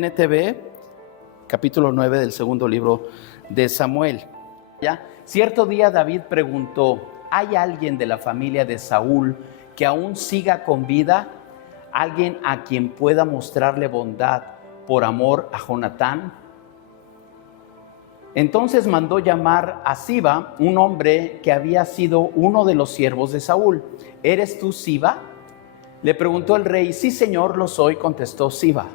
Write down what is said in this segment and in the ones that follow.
NTV, capítulo 9 del segundo libro de Samuel. ¿Ya? Cierto día David preguntó: ¿hay alguien de la familia de Saúl que aún siga con vida? ¿Alguien a quien pueda mostrarle bondad por amor a Jonatán? Entonces mandó llamar a Siba, un hombre que había sido uno de los siervos de Saúl. ¿Eres tú Siba?, le preguntó el rey. Sí, señor, lo soy, contestó Siba.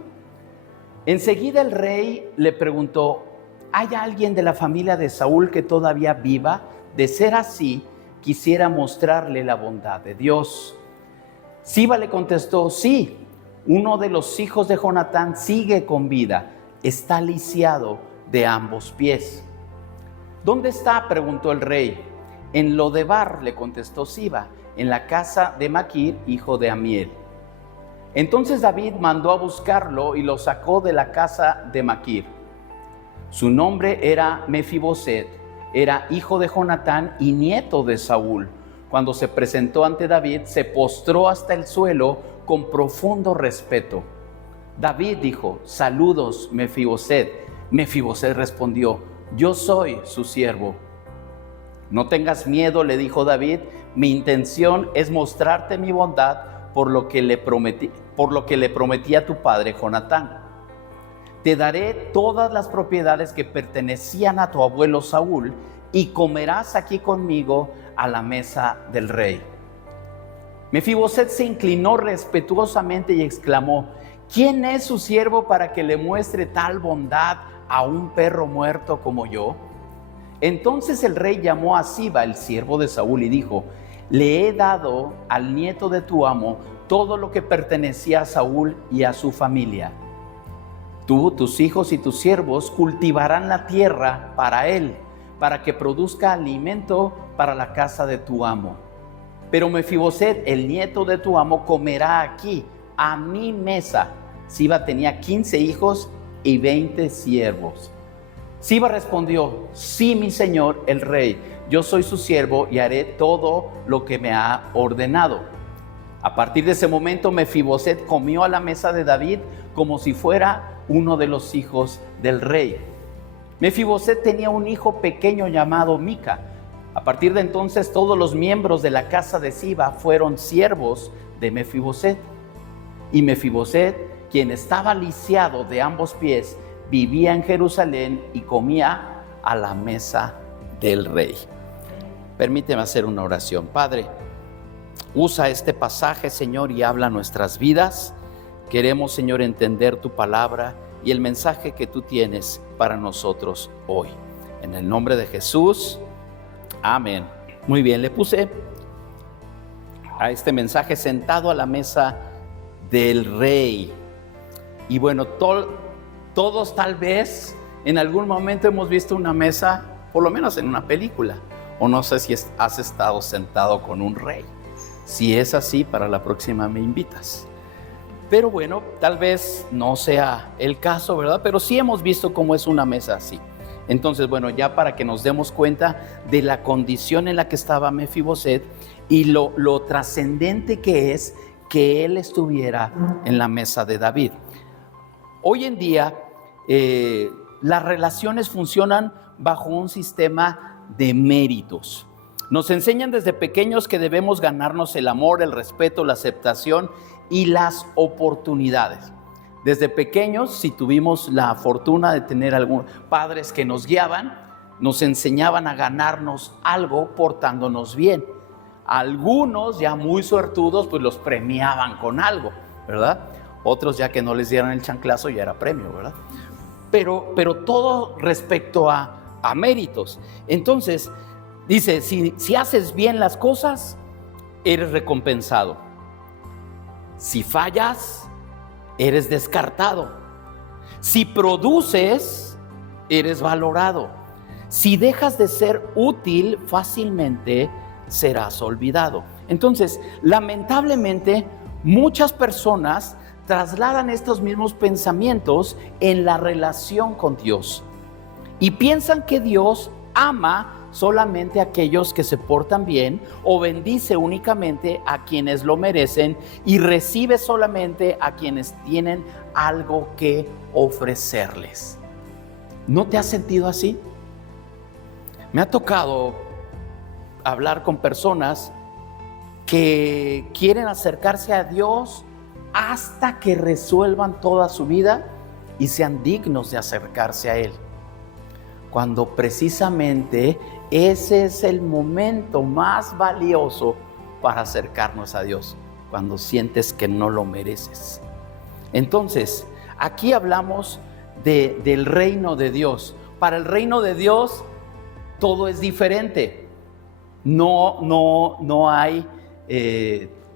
Enseguida el rey le preguntó: ¿hay alguien de la familia de Saúl que todavía viva? De ser así, quisiera mostrarle la bondad de Dios. Siba le contestó: sí, uno de los hijos de Jonatán sigue con vida, está lisiado de ambos pies. ¿Dónde está?, preguntó el rey. En Lodebar, le contestó Siba, en la casa de Maquir, hijo de Amiel. Entonces David mandó a buscarlo y lo sacó de la casa de Maquir. Su nombre era Mefiboset, era hijo de Jonatán y nieto de Saúl. Cuando se presentó ante David, se postró hasta el suelo con profundo respeto. David dijo: saludos, Mefiboset. Mefiboset respondió: yo soy su siervo. No tengas miedo, le dijo David, mi intención es mostrarte mi bondad por lo que le prometí a tu padre Jonatán. Te daré todas las propiedades que pertenecían a tu abuelo Saúl y comerás aquí conmigo a la mesa del rey. Mefiboset se inclinó respetuosamente y exclamó: ¿quién es su siervo para que le muestre tal bondad a un perro muerto como yo? Entonces el rey llamó a Siba, el siervo de Saúl, y dijo: le he dado al nieto de tu amo todo lo que pertenecía a Saúl y a su familia. Tú, tus hijos y tus siervos cultivarán la tierra para él, para que produzca alimento para la casa de tu amo. Pero Mefiboset, el nieto de tu amo, comerá aquí, a mi mesa. Siba tenía 15 hijos y 20 siervos. Siba respondió: sí, mi señor el rey, yo soy su siervo y haré todo lo que me ha ordenado. A partir de ese momento, Mefiboset comió a la mesa de David como si fuera uno de los hijos del rey. Mefiboset tenía un hijo pequeño llamado Mica. A partir de entonces, todos los miembros de la casa de Siba fueron siervos de Mefiboset. Y Mefiboset, quien estaba lisiado de ambos pies, vivía en Jerusalén y comía a la mesa del rey. Permíteme hacer una oración. Padre, usa este pasaje, Señor, y habla nuestras vidas. Queremos, Señor, entender tu palabra y el mensaje que tú tienes para nosotros hoy. En el nombre de Jesús, amén. Muy bien, le puse a este mensaje: sentado a la mesa del rey. Y bueno, todos tal vez en algún momento hemos visto una mesa, por lo menos en una película, o no sé si has estado sentado con un rey. Si es así, para la próxima me invitas. Pero bueno, tal vez no sea el caso, ¿verdad? Pero sí hemos visto cómo es una mesa así. Entonces, bueno, ya para que nos demos cuenta de la condición en la que estaba Mefiboset y lo trascendente que es que él estuviera en la mesa de David. Hoy en día, las relaciones funcionan bajo un sistema de méritos. Nos enseñan desde pequeños que debemos ganarnos el amor, el respeto, la aceptación y las oportunidades. Desde pequeños, si tuvimos la fortuna de tener algunos padres que nos guiaban, nos enseñaban a ganarnos algo portándonos bien. Algunos, ya muy suertudos, pues los premiaban con algo, ¿verdad? Otros, ya que no les dieran el chanclazo, ya era premio, ¿verdad? Pero todo respecto a méritos. Entonces, dice, si haces bien las cosas, eres recompensado. Si fallas, eres descartado. Si produces, eres valorado. Si dejas de ser útil, fácilmente serás olvidado. Entonces, lamentablemente, muchas personas trasladan estos mismos pensamientos en la relación con Dios y piensan que Dios ama solamente a aquellos que se portan bien, o bendice únicamente a quienes lo merecen y recibe solamente a quienes tienen algo que ofrecerles. ¿No te has sentido así? Me ha tocado hablar con personas que quieren acercarse a Dios hasta que resuelvan toda su vida y sean dignos de acercarse a Él, cuando precisamente ese es el momento más valioso para acercarnos a Dios, cuando sientes que no lo mereces. Entonces, aquí hablamos del reino de Dios. Para el reino de Dios todo es diferente. No hay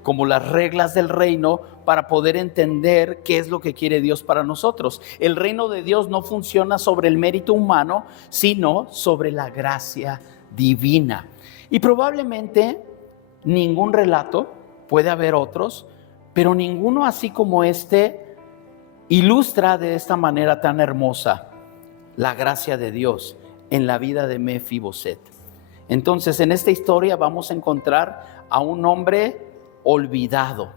como las reglas del reino para poder entender qué es lo que quiere Dios para nosotros. El reino de Dios no funciona sobre el mérito humano, sino sobre la gracia divina. Y probablemente ningún relato, puede haber otros, pero ninguno así como este ilustra de esta manera tan hermosa la gracia de Dios en la vida de Mefiboset. Entonces, en esta historia vamos a encontrar a un hombre olvidado,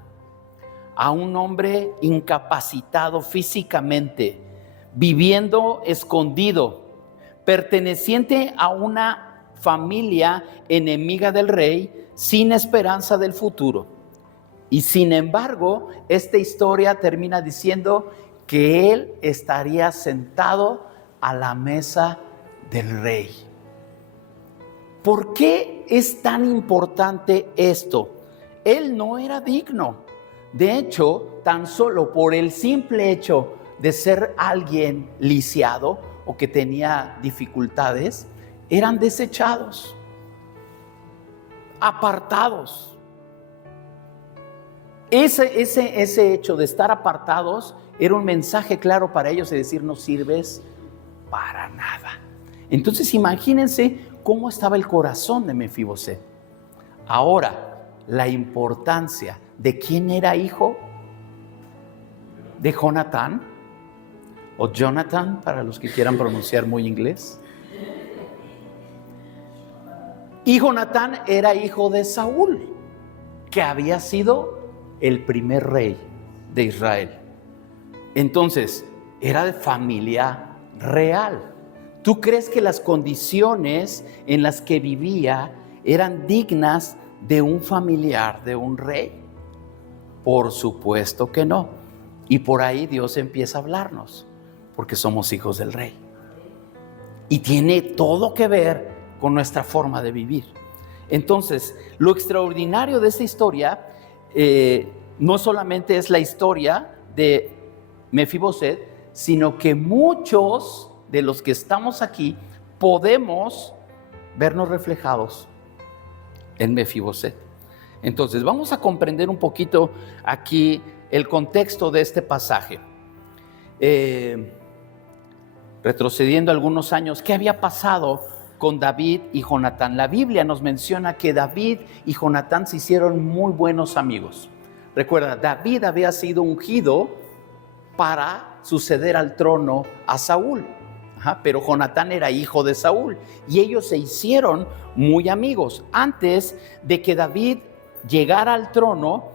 a un hombre incapacitado físicamente, viviendo escondido, perteneciente a una familia enemiga del rey, sin esperanza del futuro. Y sin embargo, esta historia termina diciendo que él estaría sentado a la mesa del rey. ¿Por qué es tan importante esto? Él no era digno. De hecho, tan solo por el simple hecho de ser alguien lisiado o que tenía dificultades, eran desechados, apartados. Ese hecho de estar apartados era un mensaje claro para ellos de decir: no sirves para nada. Entonces imagínense cómo estaba el corazón de Mefiboset. Ahora, la importancia de quién era hijo de Jonatán, o Jonathan para los que quieran pronunciar muy inglés. Y Jonatán era hijo de Saúl, que había sido el primer rey de Israel. Entonces, era de familia real. ¿Tú crees que las condiciones en las que vivía eran dignas de un familiar, de un rey? Por supuesto que no. Y por ahí Dios empieza a hablarnos, porque somos hijos del rey. Y tiene todo que ver con nuestra forma de vivir. Entonces, lo extraordinario de esta historia no solamente es la historia de Mefiboset, sino que muchos de los que estamos aquí podemos vernos reflejados en Mefiboset. Entonces, vamos a comprender un poquito aquí el contexto de este pasaje. Retrocediendo algunos años, ¿qué había pasado con David y Jonatán? La Biblia nos menciona que David y Jonatán se hicieron muy buenos amigos. Recuerda, David había sido ungido para suceder al trono a Saúl. Pero Jonatán era hijo de Saúl y ellos se hicieron muy amigos. Antes de que David llegara al trono,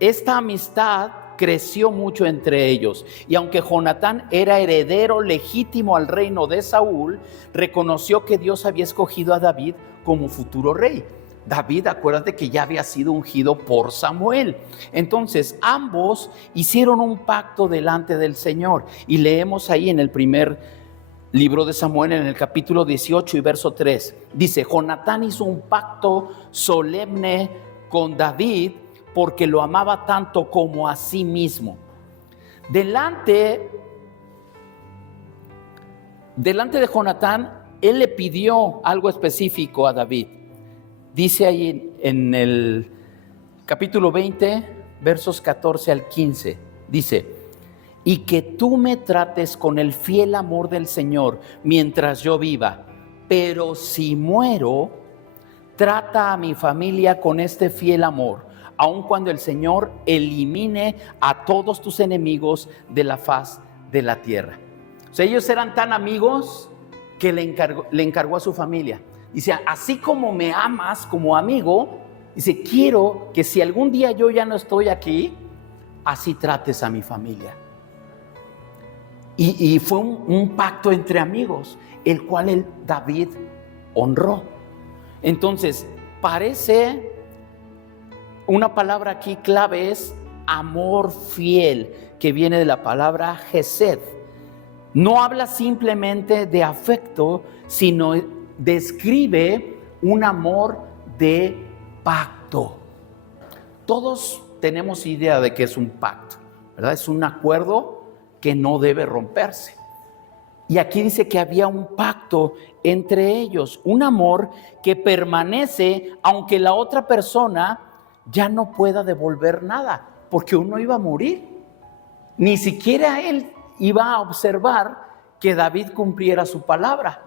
esta amistad creció mucho entre ellos. Y aunque Jonatán era heredero legítimo al reino de Saúl, reconoció que Dios había escogido a David como futuro rey. David, acuérdate que ya había sido ungido por Samuel. Entonces, ambos hicieron un pacto delante del Señor. Y leemos ahí en el primer libro de Samuel, en el capítulo 18 y verso 3. Dice: Jonatán hizo un pacto solemne con David porque lo amaba tanto como a sí mismo. Delante de Jonatán, él le pidió algo específico a David. Dice ahí en el capítulo 20, versos 14 al 15, dice: y que tú me trates con el fiel amor del Señor mientras yo viva, pero si muero, trata a mi familia con este fiel amor, aun cuando el Señor elimine a todos tus enemigos de la faz de la tierra. O sea, ellos eran tan amigos que le encargó a su familia. Dice, así como me amas como amigo, dice, quiero que si algún día yo ya no estoy aquí, así trates a mi familia. Y fue un pacto entre amigos, el cual David honró. Entonces, parece una palabra aquí clave es amor fiel, que viene de la palabra Hesed. No habla simplemente de afecto, sino describe un amor de pacto. Todos tenemos idea de que es un pacto, ¿verdad? Es un acuerdo que no debe romperse. Y aquí dice que había un pacto entre ellos, un amor que permanece aunque la otra persona ya no pueda devolver nada, porque uno iba a morir. Ni siquiera él iba a observar que David cumpliera su palabra.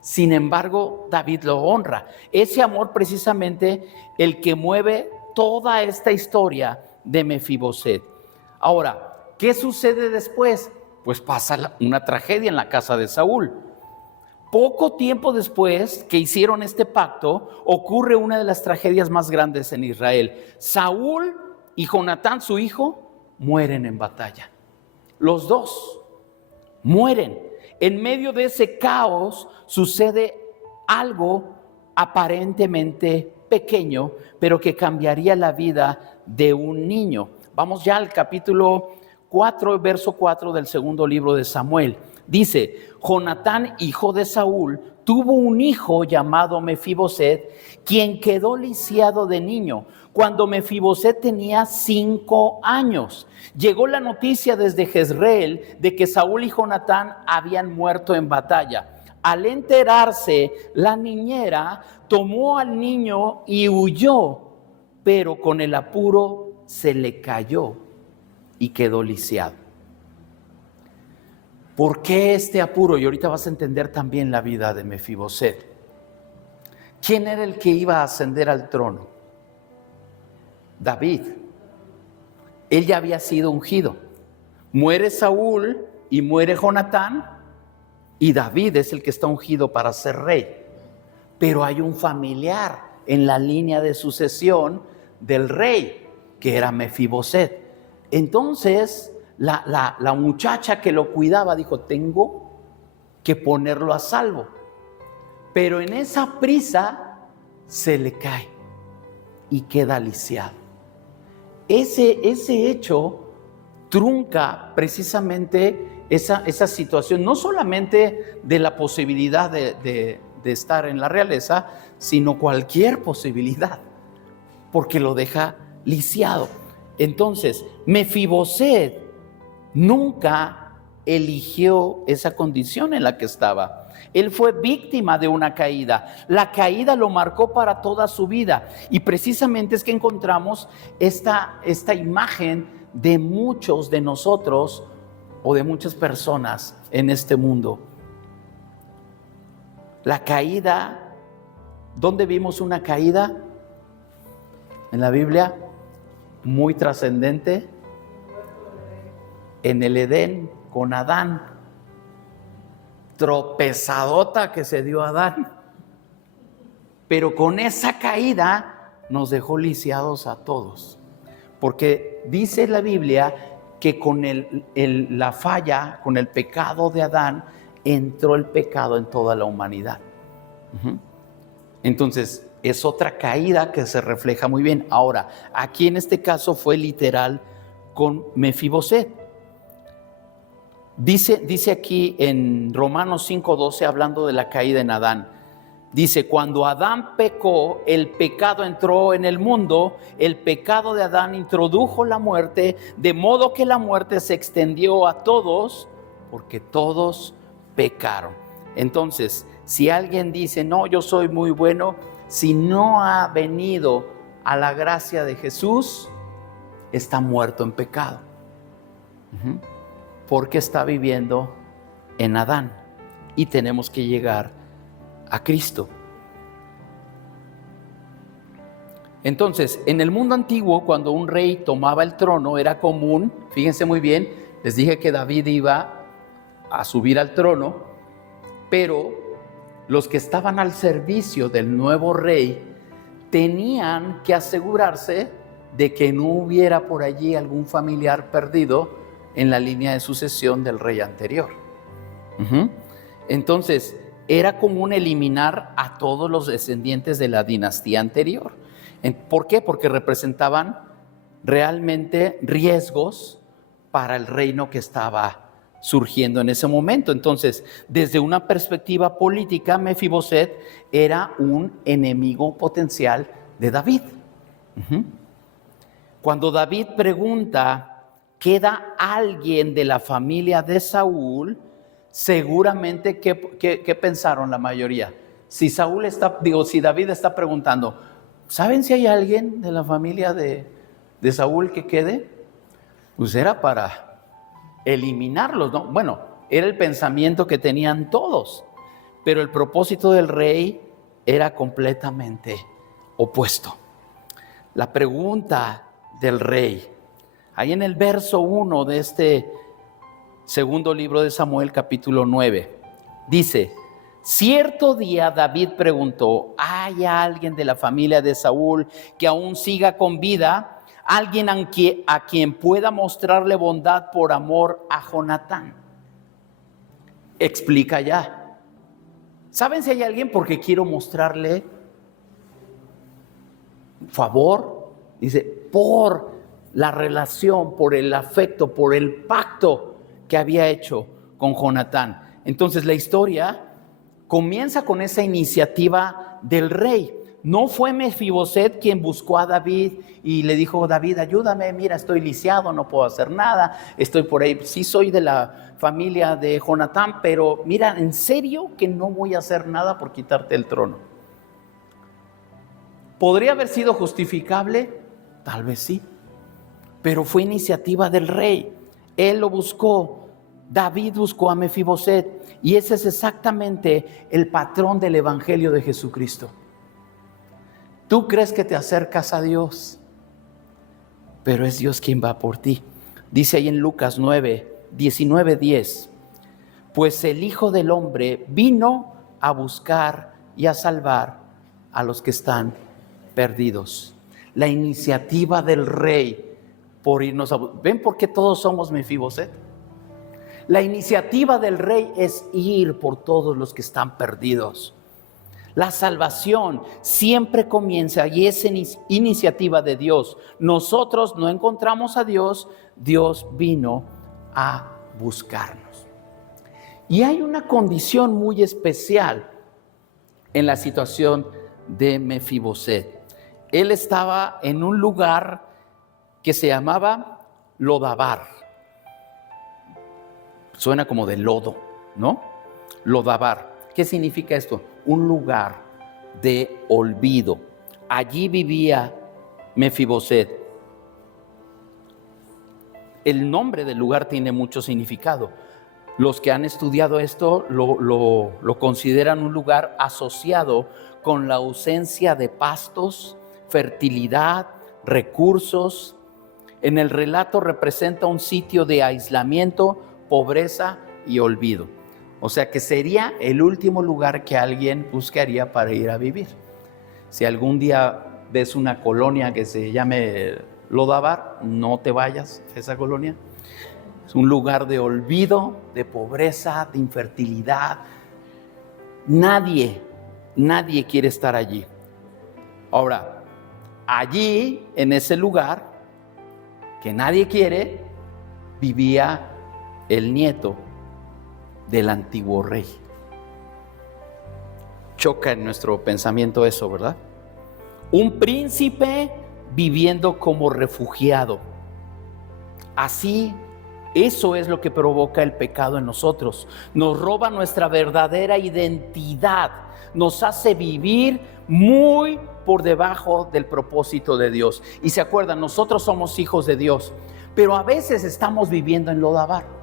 Sin embargo, David lo honra. Ese amor precisamente el que mueve toda esta historia de Mefiboset. Ahora, ¿qué sucede después? Pues pasa una tragedia en la casa de Saúl. Poco tiempo después que hicieron este pacto, ocurre una de las tragedias más grandes en Israel. Saúl y Jonatán, su hijo, mueren en batalla. Los dos mueren. En medio de ese caos sucede algo aparentemente pequeño, pero que cambiaría la vida de un niño. Vamos ya al capítulo 4, verso 4 del segundo libro de Samuel. Dice, Jonatán, hijo de Saúl, tuvo un hijo llamado Mefiboset, quien quedó lisiado de niño. Cuando Mefiboset tenía 5 años, llegó la noticia desde Jezreel de que Saúl y Jonatán habían muerto en batalla. Al enterarse, la niñera tomó al niño y huyó, pero con el apuro se le cayó y quedó lisiado. ¿Por qué este apuro? Y ahorita vas a entender también la vida de Mefiboset. ¿Quién era el que iba a ascender al trono? David. Él ya había sido ungido. Muere Saúl y muere Jonatán, y David es el que está ungido para ser rey. Pero hay un familiar en la línea de sucesión del rey, que era Mefiboset. Entonces, la muchacha que lo cuidaba dijo, tengo que ponerlo a salvo. Pero en esa prisa se le cae y queda lisiado. Ese hecho trunca precisamente esa situación, no solamente de la posibilidad de estar en la realeza, sino cualquier posibilidad, porque lo deja lisiado. Entonces, Mefiboset nunca eligió esa condición en la que estaba. Él fue víctima de una caída. La caída lo marcó para toda su vida. Y precisamente es que encontramos esta imagen de muchos de nosotros o de muchas personas en este mundo. La caída, ¿dónde vimos una caída? En la Biblia, muy trascendente, en el Edén con Adán. Tropezadota que se dio Adán, pero con esa caída nos dejó lisiados a todos, porque dice la Biblia que con la falla, con el pecado de Adán, entró el pecado en toda la humanidad. Entonces es otra caída que se refleja muy bien. Ahora, aquí en este caso fue literal con Mefiboset. Dice aquí en Romanos 5:12, hablando de la caída en Adán, dice, cuando Adán pecó, el pecado entró en el mundo, el pecado de Adán introdujo la muerte, de modo que la muerte se extendió a todos, porque todos pecaron. Entonces, si alguien dice, no, yo soy muy bueno, si no ha venido a la gracia de Jesús, está muerto en pecado. Porque está viviendo en Adán y tenemos que llegar a Cristo. Entonces, en el mundo antiguo, cuando un rey tomaba el trono, era común, fíjense muy bien, les dije que David iba a subir al trono, pero los que estaban al servicio del nuevo rey tenían que asegurarse de que no hubiera por allí algún familiar perdido en la línea de sucesión del rey anterior. Entonces, era común eliminar a todos los descendientes de la dinastía anterior. ¿Por qué? Porque representaban realmente riesgos para el reino que estaba surgiendo en ese momento. Entonces, desde una perspectiva política, Mefiboset era un enemigo potencial de David. Cuando David pregunta, ¿queda alguien de la familia de Saúl? Seguramente, ¿qué pensaron la mayoría? Si David está preguntando, ¿saben si hay alguien de la familia de Saúl que quede? Pues era para eliminarlos, ¿no? Bueno, era el pensamiento que tenían todos, pero el propósito del rey era completamente opuesto. La pregunta del rey, ahí en el verso 1 de este segundo libro de Samuel, capítulo 9, dice: cierto día David preguntó, ¿hay alguien de la familia de Saúl que aún siga con vida? Alguien a quien pueda mostrarle bondad por amor a Jonatán. Explica ya. ¿Saben si hay alguien porque quiero mostrarle favor? Dice, por la relación, por el afecto, por el pacto que había hecho con Jonatán. Entonces la historia comienza con esa iniciativa del rey. No fue Mefiboset quien buscó a David y le dijo, David, ayúdame, mira, estoy lisiado, no puedo hacer nada, estoy por ahí, sí soy de la familia de Jonatán, pero mira, en serio que no voy a hacer nada por quitarte el trono. ¿Podría haber sido justificable? Tal vez sí, pero fue iniciativa del rey. Él lo buscó, David buscó a Mefiboset, y ese es exactamente el patrón del evangelio de Jesucristo. Tú crees que te acercas a Dios, pero es Dios quien va por ti. Dice ahí en Lucas 19:10, pues el Hijo del Hombre vino a buscar y a salvar a los que están perdidos. La iniciativa del rey por irnos a... ¿Ven por qué todos somos Mefiboset? La iniciativa del rey es ir por todos los que están perdidos. La salvación siempre comienza y es iniciativa de Dios. Nosotros no encontramos a Dios, Dios vino a buscarnos. Y hay una condición muy especial en la situación de Mefiboset. Él estaba en un lugar que se llamaba Lodabar. Suena como de lodo, ¿no? Lodabar. ¿Qué significa esto? Un lugar de olvido. Allí vivía Mefiboset. El nombre del lugar tiene mucho significado. Los que han estudiado esto lo consideran un lugar asociado con la ausencia de pastos, fertilidad, recursos. En el relato representa un sitio de aislamiento, pobreza y olvido. O sea que sería el último lugar que alguien buscaría para ir a vivir. Si algún día ves una colonia que se llame Lodabar, no te vayas a esa colonia. Es un lugar de olvido, de pobreza, de infertilidad. Nadie quiere estar allí. Ahora, allí, en ese lugar que nadie quiere, vivía el nieto del antiguo rey. Choca en nuestro pensamiento eso, ¿verdad? Un príncipe viviendo como refugiado. Así, eso es lo que provoca el pecado en nosotros. Nos roba nuestra verdadera identidad. Nos hace vivir muy por debajo del propósito de Dios. Y se acuerdan, nosotros somos hijos de Dios, pero a veces estamos viviendo en Lodabar.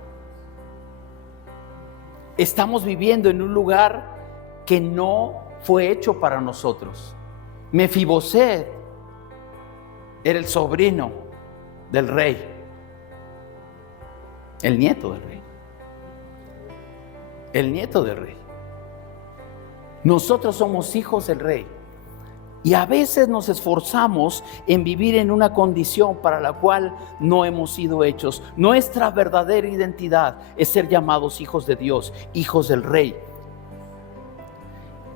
Estamos viviendo en un lugar que no fue hecho para nosotros. Mefiboset era el sobrino del rey, el nieto del rey. El nieto del rey. Nosotros somos hijos del Rey. Y a veces nos esforzamos en vivir en una condición para la cual no hemos sido hechos. Nuestra verdadera identidad es ser llamados hijos de Dios, hijos del Rey.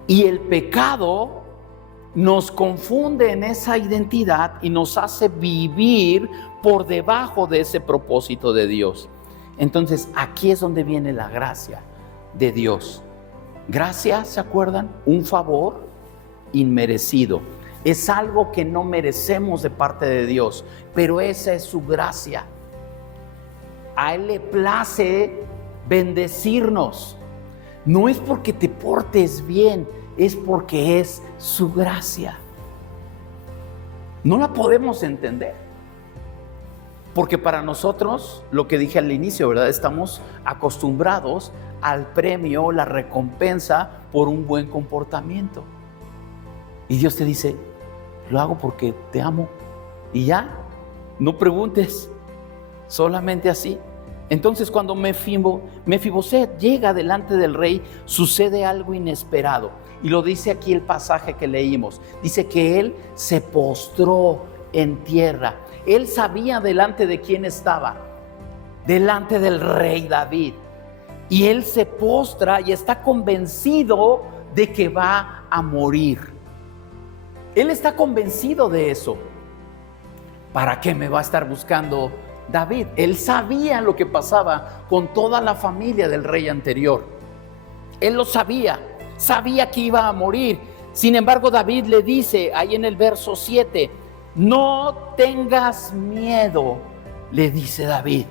Y el pecado nos confunde en esa identidad y nos hace vivir por debajo de ese propósito de Dios. Entonces, aquí es donde viene la gracia de Dios. Gracia, ¿se acuerdan? Un favor inmerecido. Es algo que no merecemos de parte de Dios, pero esa es su gracia. A Él le place bendecirnos. No es porque te portes bien, es porque es su gracia. No la podemos entender, porque para nosotros, lo que dije al inicio, ¿verdad? Estamos acostumbrados al premio, la recompensa por un buen comportamiento. Y Dios te dice, lo hago porque te amo. Y ya, no preguntes, solamente así. Entonces, cuando Mefiboset llega delante del rey, sucede algo inesperado. Y lo dice aquí el pasaje que leímos. Dice que él se postró en tierra. Él sabía delante de quién estaba, delante del rey David. Y él se postra y está convencido de que va a morir. Él está convencido de eso. ¿Para qué me va a estar buscando David? Él sabía lo que pasaba con toda la familia del rey anterior. Él lo sabía que iba a morir. Sin embargo, David le dice ahí en el verso 7, no tengas miedo, le dice David.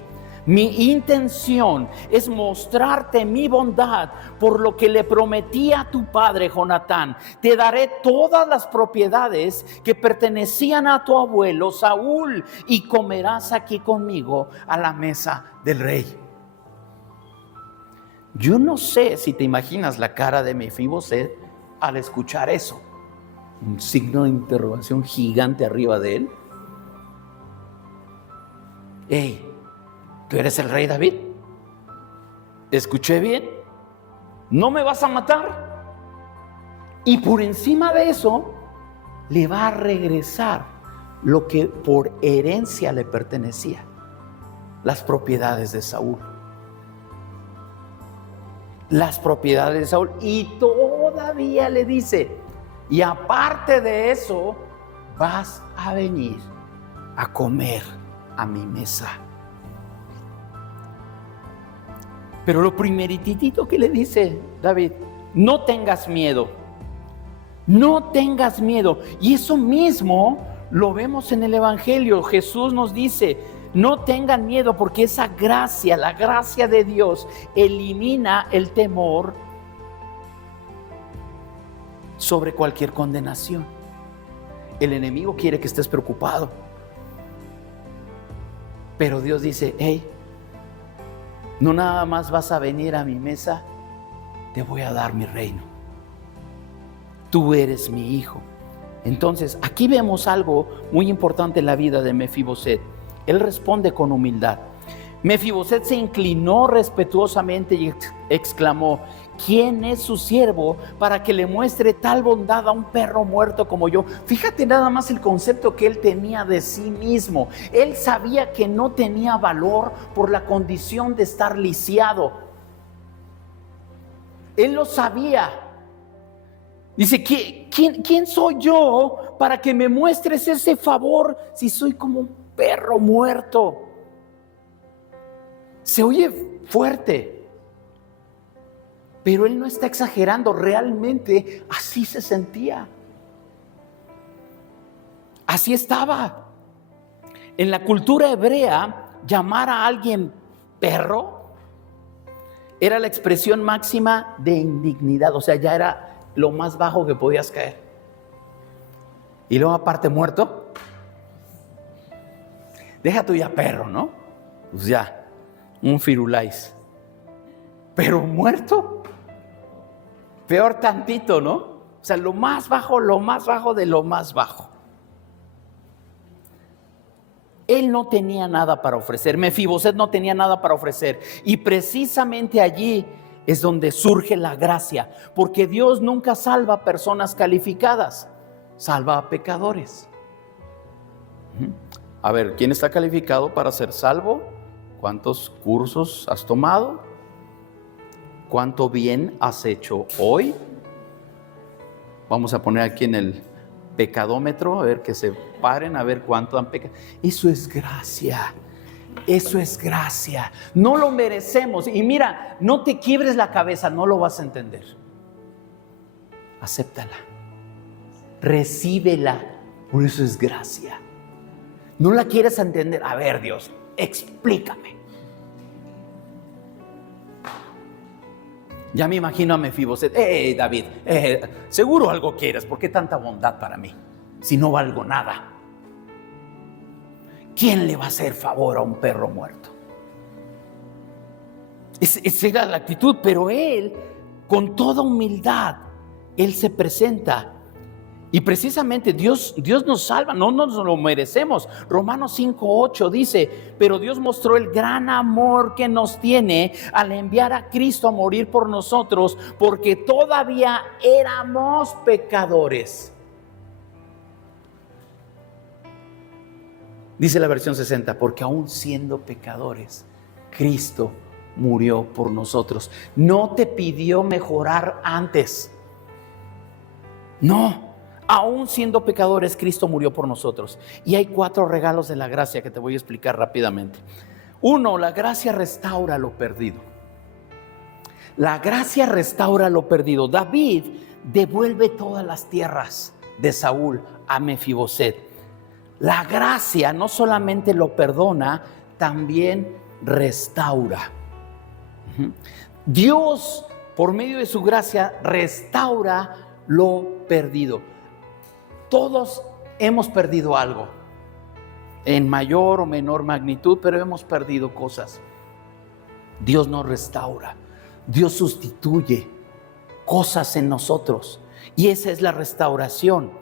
Mi intención es mostrarte mi bondad por lo que le prometí a tu padre Jonatán. Te daré todas las propiedades que pertenecían a tu abuelo Saúl y comerás aquí conmigo a la mesa del rey. Yo no sé si te imaginas la cara de Mefiboset al escuchar eso. Un signo de interrogación gigante arriba de él. ¡Ey! ¿Tú eres el rey David? ¿Te escuché bien? ¿No me vas a matar? Y por encima de eso, le va a regresar lo que por herencia le pertenecía, las propiedades de Saúl. Las propiedades de Saúl. Y todavía le dice, y aparte de eso, vas a venir a comer a mi mesa. Pero lo primeritito que le dice David, no tengas miedo, no tengas miedo. Y eso mismo lo vemos en el Evangelio. Jesús nos dice, no tengan miedo porque esa gracia, la gracia de Dios, elimina el temor sobre cualquier condenación. El enemigo quiere que estés preocupado, pero Dios dice, hey, no nada más vas a venir a mi mesa, te voy a dar mi reino. Tú eres mi hijo. Entonces, aquí vemos algo muy importante en la vida de Mefiboset. Él responde con humildad. Mefiboset se inclinó respetuosamente y exclamó, ¿quién es su siervo para que le muestre tal bondad a un perro muerto como yo? Fíjate nada más el concepto que él tenía de sí mismo. Él sabía que no tenía valor por la condición de estar lisiado. Él lo sabía. Dice, ¿quién soy yo para que me muestres ese favor si soy como un perro muerto? Se oye fuerte, pero él no está exagerando, realmente así se sentía. Así estaba. En la cultura hebrea, llamar a alguien perro era la expresión máxima de indignidad, o sea, ya era lo más bajo que podías caer. Y luego aparte muerto, deja tú ya perro, ¿no? Pues ya, un firulais. Pero muerto, peor tantito, ¿no? O sea, lo más bajo de lo más bajo. Él no tenía nada para ofrecer. Mefiboset no tenía nada para ofrecer. Y precisamente allí es donde surge la gracia, porque Dios nunca salva a personas calificadas, salva a pecadores. A ver, ¿quién está calificado para ser salvo? ¿Cuántos cursos has tomado? ¿Cuánto bien has hecho hoy? Vamos a poner aquí en el pecadómetro, a ver que se paren, a ver cuánto han pecado. Eso es gracia. Eso es gracia. No lo merecemos. Y mira, no te quiebres la cabeza, no lo vas a entender. Acéptala. Recíbela. Por eso es gracia. No la quieres entender. A ver, Dios, explícame. Ya me imagino a Mefiboset. David, seguro algo quieres. ¿Por qué tanta bondad para mí? Si no valgo nada. ¿Quién le va a hacer favor a un perro muerto? Esa era la actitud, pero él, con toda humildad, él se presenta. Y precisamente Dios nos salva, no nos lo merecemos. Romanos 5:8 dice, pero Dios mostró el gran amor que nos tiene al enviar a Cristo a morir por nosotros, porque todavía éramos pecadores. Dice la versión 60, porque aún siendo pecadores, Cristo murió por nosotros. No te pidió mejorar antes. No, aún siendo pecadores, Cristo murió por nosotros. Y hay 4 regalos de la gracia que te voy a explicar rápidamente. 1, la gracia restaura lo perdido. La gracia restaura lo perdido. David devuelve todas las tierras de Saúl a Mefiboset. La gracia no solamente lo perdona, también restaura. Dios, por medio de su gracia, restaura lo perdido. Todos hemos perdido algo, en mayor o menor magnitud, pero hemos perdido cosas. Dios nos restaura, Dios sustituye cosas en nosotros, y esa es la restauración.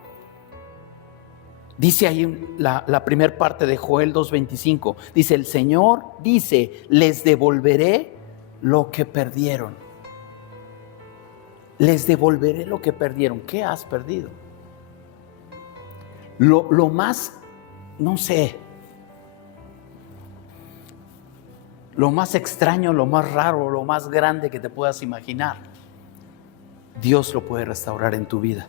Dice ahí la primera parte de Joel 2:25, dice, el Señor dice, les devolveré lo que perdieron. Les devolveré lo que perdieron. ¿Qué has perdido? Lo más, no sé, lo más extraño, lo más raro, lo más grande que te puedas imaginar, Dios lo puede restaurar en tu vida.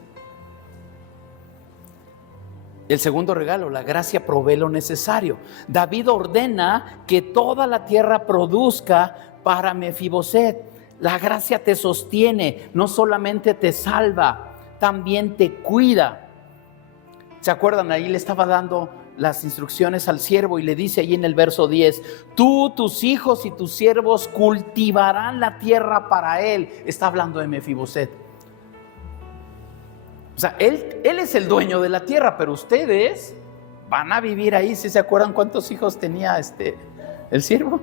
El segundo regalo, la gracia provee lo necesario. David ordena que toda la tierra produzca para Mefiboset. La gracia te sostiene, no solamente te salva, también te cuida. ¿Se acuerdan? Ahí le estaba dando las instrucciones al siervo y le dice ahí en el verso 10, tú, tus hijos y tus siervos cultivarán la tierra para él. Está hablando de Mefiboset. O sea, él es el dueño de la tierra, pero ustedes van a vivir ahí. ¿Sí se acuerdan cuántos hijos tenía el siervo?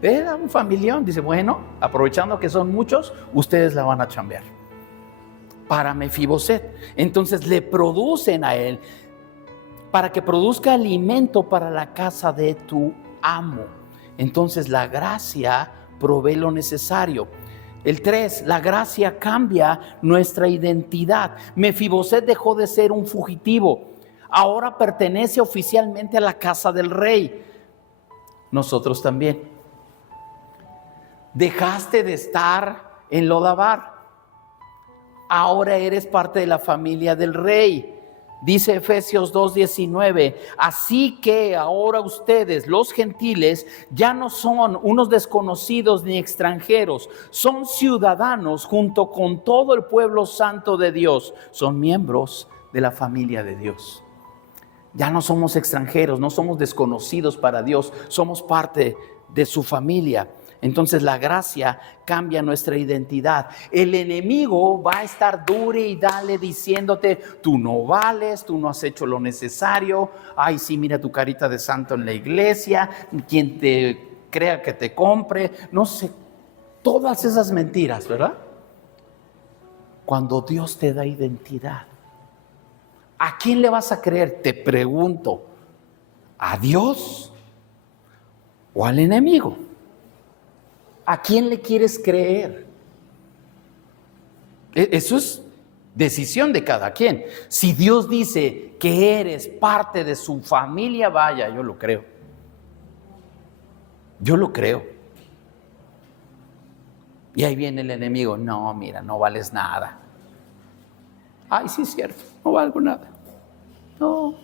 Era un familión. Dice, bueno, aprovechando que son muchos, ustedes la van a chambear para Mefiboset. Entonces le producen a él para que produzca alimento para la casa de tu amo. Entonces la gracia provee lo necesario. El 3, la gracia cambia nuestra identidad. Mefiboset dejó de ser un fugitivo. Ahora pertenece oficialmente a la casa del rey. Nosotros también. Dejaste de estar en Lodabar. Ahora eres parte de la familia del rey. Dice Efesios 2:19, así que ahora ustedes, los gentiles, ya no son unos desconocidos ni extranjeros, son ciudadanos junto con todo el pueblo santo de Dios, son miembros de la familia de Dios. Ya no somos extranjeros, no somos desconocidos para Dios, somos parte de su familia. Entonces la gracia cambia nuestra identidad. El enemigo va a estar dure y dale diciéndote, tú no vales, tú no has hecho lo necesario. Ay, sí, mira tu carita de santo en la iglesia, quien te crea que te compre, no sé, todas esas mentiras, ¿verdad? Cuando Dios te da identidad, ¿a quién le vas a creer? Te pregunto, ¿a Dios o al enemigo? ¿A quién le quieres creer? Eso es decisión de cada quien. Si Dios dice que eres parte de su familia, vaya, yo lo creo. Yo lo creo. Y ahí viene el enemigo. No, mira, no vales nada. Ay, sí es cierto, no valgo nada. No.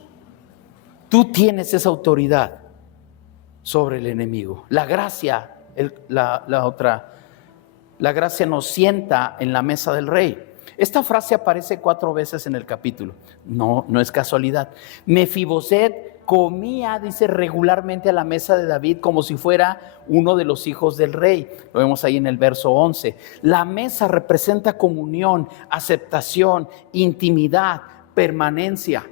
Tú tienes esa autoridad sobre el enemigo. La gracia, la gracia nos sienta en la mesa del rey. Esta frase aparece 4 veces en el capítulo. No es casualidad. Mefiboset comía, dice, regularmente a la mesa de David como si fuera uno de los hijos del rey. Lo vemos ahí en el verso 11. La mesa representa comunión, aceptación, intimidad, permanencia.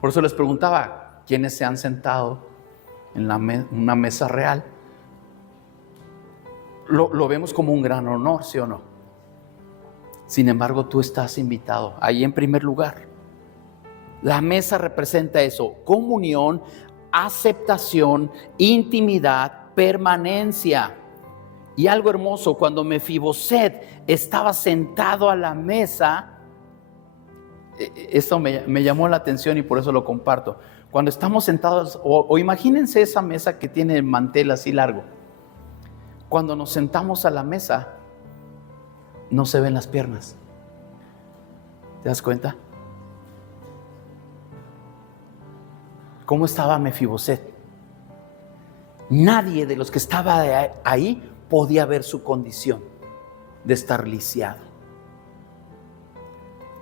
Por eso les preguntaba, ¿quiénes se han sentado en una mesa real? Lo vemos como un gran honor, ¿sí o no? Sin embargo, tú estás invitado ahí en primer lugar. La mesa representa eso: comunión, aceptación, intimidad, permanencia. Y algo hermoso, cuando Mefiboset estaba sentado a la mesa, esto me llamó la atención y por eso lo comparto. Cuando estamos sentados, o imagínense esa mesa que tiene el mantel así largo. Cuando nos sentamos a la mesa, no se ven las piernas. ¿Te das cuenta? ¿Cómo estaba Mefiboset? Nadie de los que estaba ahí podía ver su condición de estar lisiado.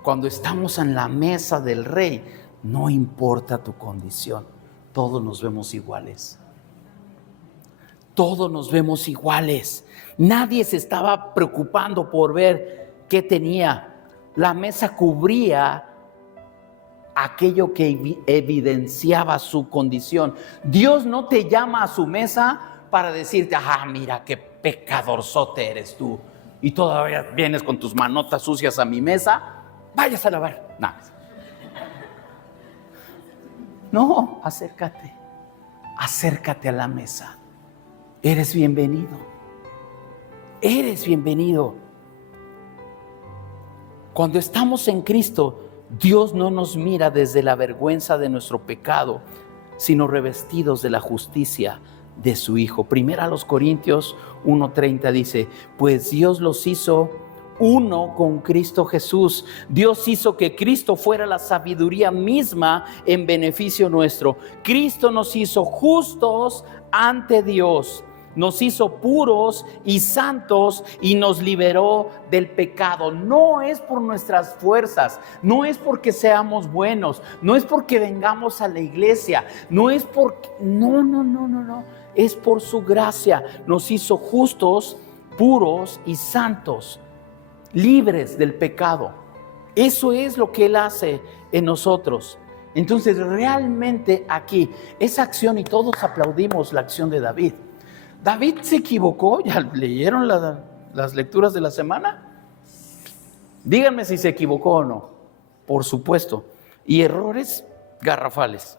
Cuando estamos en la mesa del rey, no importa tu condición, todos nos vemos iguales. Todos nos vemos iguales. Nadie se estaba preocupando por ver qué tenía. La mesa cubría aquello que evidenciaba su condición. Dios no te llama a su mesa para decirte, mira qué pecadorzote eres tú, y todavía vienes con tus manotas sucias a mi mesa. Vayas a lavar. No, acércate a la mesa. Eres bienvenido. Eres bienvenido. Cuando estamos en Cristo, Dios no nos mira desde la vergüenza de nuestro pecado, sino revestidos de la justicia de su Hijo. Primera a los Corintios 1:30 dice, pues Dios los hizo uno con Cristo Jesús. Dios hizo que Cristo fuera la sabiduría misma en beneficio nuestro. Cristo nos hizo justos ante Dios, nos hizo puros y santos y nos liberó del pecado. No es por nuestras fuerzas, no es porque seamos buenos, no es porque vengamos a la iglesia, no es porque, no, es por su gracia. Nos hizo justos, puros y santos, libres del pecado. Eso es lo que Él hace en nosotros. Entonces realmente aquí esa acción, y todos aplaudimos la acción de David. David se equivocó. ¿Ya leyeron las lecturas de la semana? Díganme si se equivocó o no. Por supuesto. Y errores garrafales.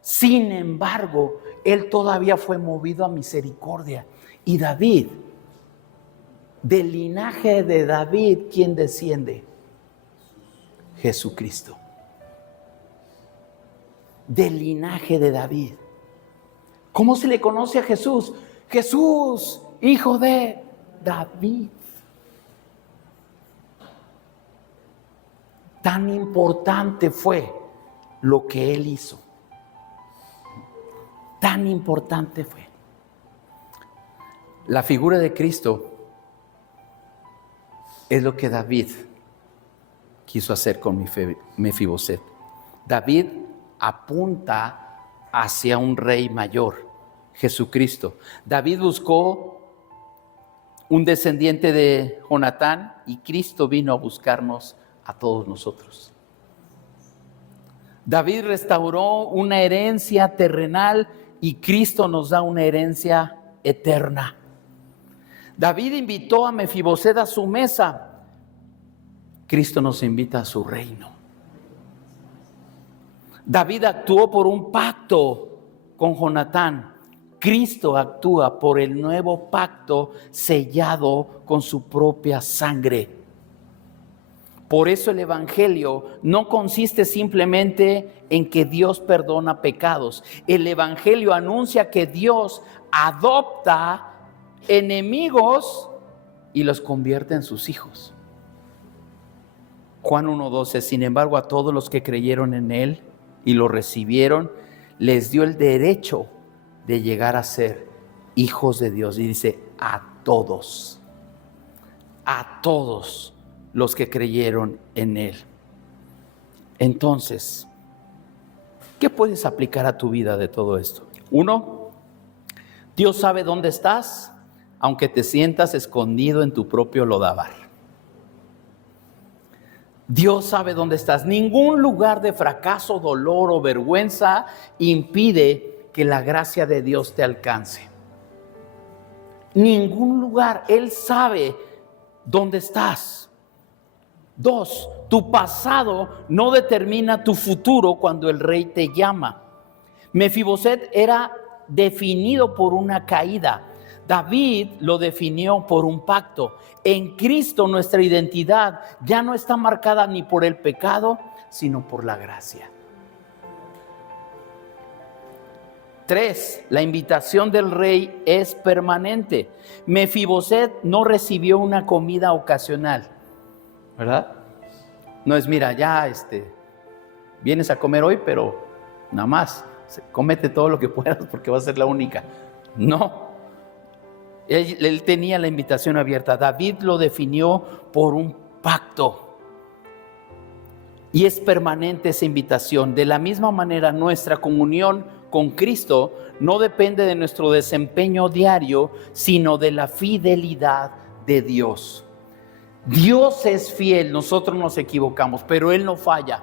Sin embargo, él todavía fue movido a misericordia. Y David, del linaje de David, ¿quién desciende? Jesucristo. Del linaje de David. ¿Cómo se le conoce a Jesús? Jesús, hijo de David. Tan importante fue lo que él hizo. Tan importante fue. La figura de Cristo es lo que David quiso hacer con Mefiboset. David apunta hacia un rey mayor, Jesucristo. David buscó un descendiente de Jonatán y Cristo vino a buscarnos a todos nosotros. David restauró una herencia terrenal y Cristo nos da una herencia eterna. David invitó a Mefiboset a su mesa. Cristo nos invita a su reino. David actuó por un pacto con Jonatán. Cristo actúa por el nuevo pacto sellado con su propia sangre. Por eso el Evangelio no consiste simplemente en que Dios perdona pecados. El Evangelio anuncia que Dios adopta enemigos y los convierte en sus hijos. Juan 1:12, sin embargo, a todos los que creyeron en Él y lo recibieron, les dio el derecho de llegar a ser hijos de Dios. Y dice, a todos los que creyeron en Él. Entonces, ¿qué puedes aplicar a tu vida de todo esto? 1, Dios sabe dónde estás, aunque te sientas escondido en tu propio lodavar. Dios sabe dónde estás. Ningún lugar de fracaso, dolor o vergüenza impide que la gracia de Dios te alcance. Ningún lugar. Él sabe dónde estás. 2, tu pasado no determina tu futuro cuando el rey te llama. Mefiboset era definido por una caída. David lo definió por un pacto. En Cristo nuestra identidad ya no está marcada ni por el pecado, sino por la gracia. 3, la invitación del rey es permanente. Mefiboset no recibió una comida ocasional, ¿verdad? No es, mira, ya vienes a comer hoy, pero nada más, cómete todo lo que puedas porque va a ser la única. No. Él tenía la invitación abierta. David lo definió por un pacto. Y es permanente esa invitación. De la misma manera, nuestra comunión con Cristo no depende de nuestro desempeño diario, sino de la fidelidad de Dios. Dios es fiel, nosotros nos equivocamos, pero Él no falla.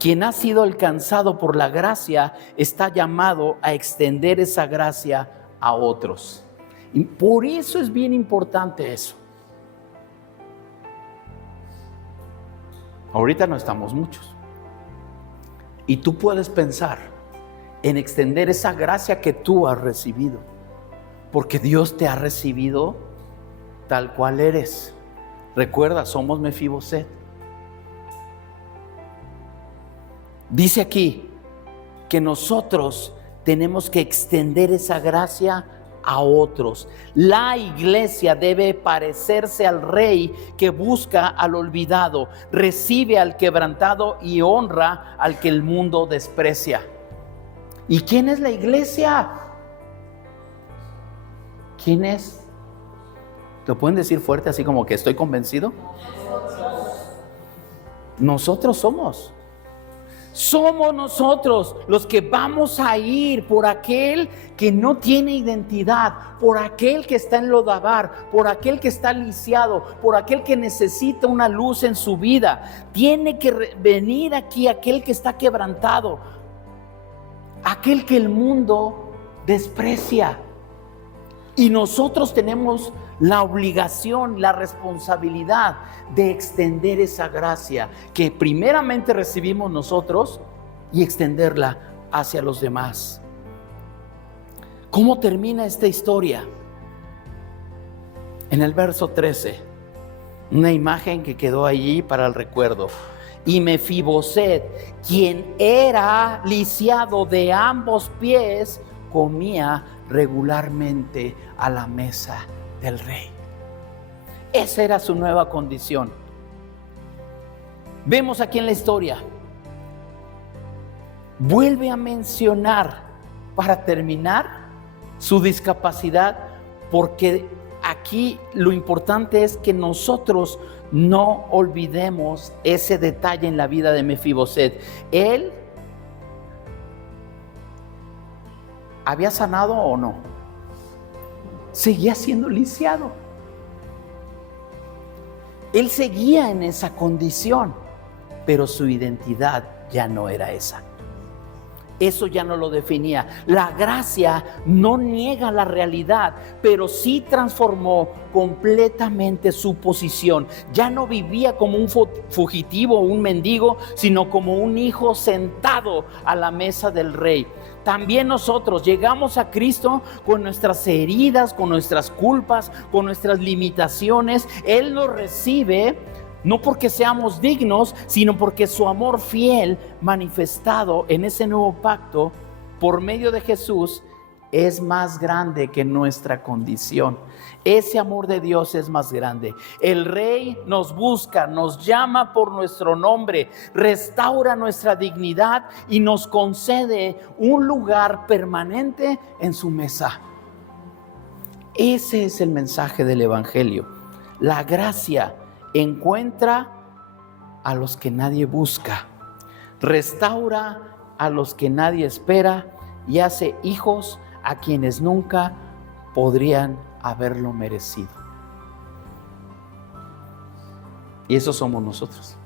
Quien ha sido alcanzado por la gracia está llamado a extender esa gracia a otros. Y por eso es bien importante eso. Ahorita no estamos muchos. Y tú puedes pensar en extender esa gracia que tú has recibido. Porque Dios te ha recibido tal cual eres. Recuerda, somos Mefiboset. Dice aquí que nosotros tenemos que extender esa gracia a otros. La iglesia debe parecerse al rey que busca al olvidado, recibe al quebrantado y honra al que el mundo desprecia. ¿Y quién es la iglesia? ¿Quién es? ¿Lo pueden decir fuerte así como que estoy convencido? Nosotros somos. Somos nosotros los que vamos a ir por aquel que no tiene identidad, por aquel que está en Lodabar, por aquel que está lisiado, por aquel que necesita una luz en su vida. Tiene que venir aquí aquel que está quebrantado, aquel que el mundo desprecia. Y nosotros tenemos la obligación, la responsabilidad de extender esa gracia que primeramente recibimos nosotros y extenderla hacia los demás. ¿Cómo termina esta historia? En el verso 13, una imagen que quedó allí para el recuerdo. Y Mefiboset, quien era lisiado de ambos pies, comía regularmente a la mesa del rey. Esa era su nueva condición. Vemos aquí en la historia, vuelve a mencionar para terminar su discapacidad, porque aquí lo importante es que nosotros no olvidemos ese detalle en la vida de Mefiboset. Él ¿había sanado o no? Seguía siendo lisiado. Él seguía en esa condición, pero su identidad ya no era esa. eso ya no lo definía. La gracia no niega la realidad, pero sí transformó completamente su posición. Ya no vivía como un fugitivo o un mendigo, sino como un hijo sentado a la mesa del rey. También nosotros llegamos a Cristo con nuestras heridas, con nuestras culpas, con nuestras limitaciones. Él nos recibe no porque seamos dignos, sino porque su amor fiel manifestado en ese nuevo pacto por medio de Jesús es más grande que nuestra condición. Ese amor de Dios es más grande. El Rey nos busca, nos llama por nuestro nombre, restaura nuestra dignidad y nos concede un lugar permanente en su mesa. Ese es el mensaje del Evangelio. La gracia encuentra a los que nadie busca, restaura a los que nadie espera y hace hijos a quienes nunca podrían haberlo merecido. Y eso somos nosotros.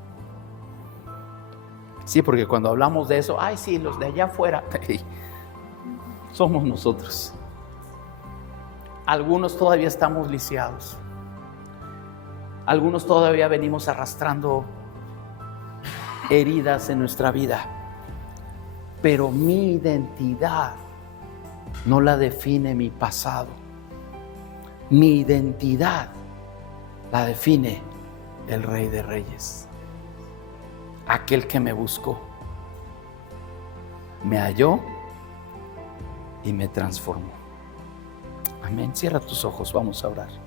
Sí, porque cuando hablamos de eso, ay, sí, los de allá afuera, somos nosotros. Algunos todavía estamos lisiados. Algunos todavía venimos arrastrando heridas en nuestra vida. Pero mi identidad no la define mi pasado. Mi identidad la define el Rey de Reyes. Aquel que me buscó, me halló y me transformó. Amén. Cierra tus ojos, vamos a orar.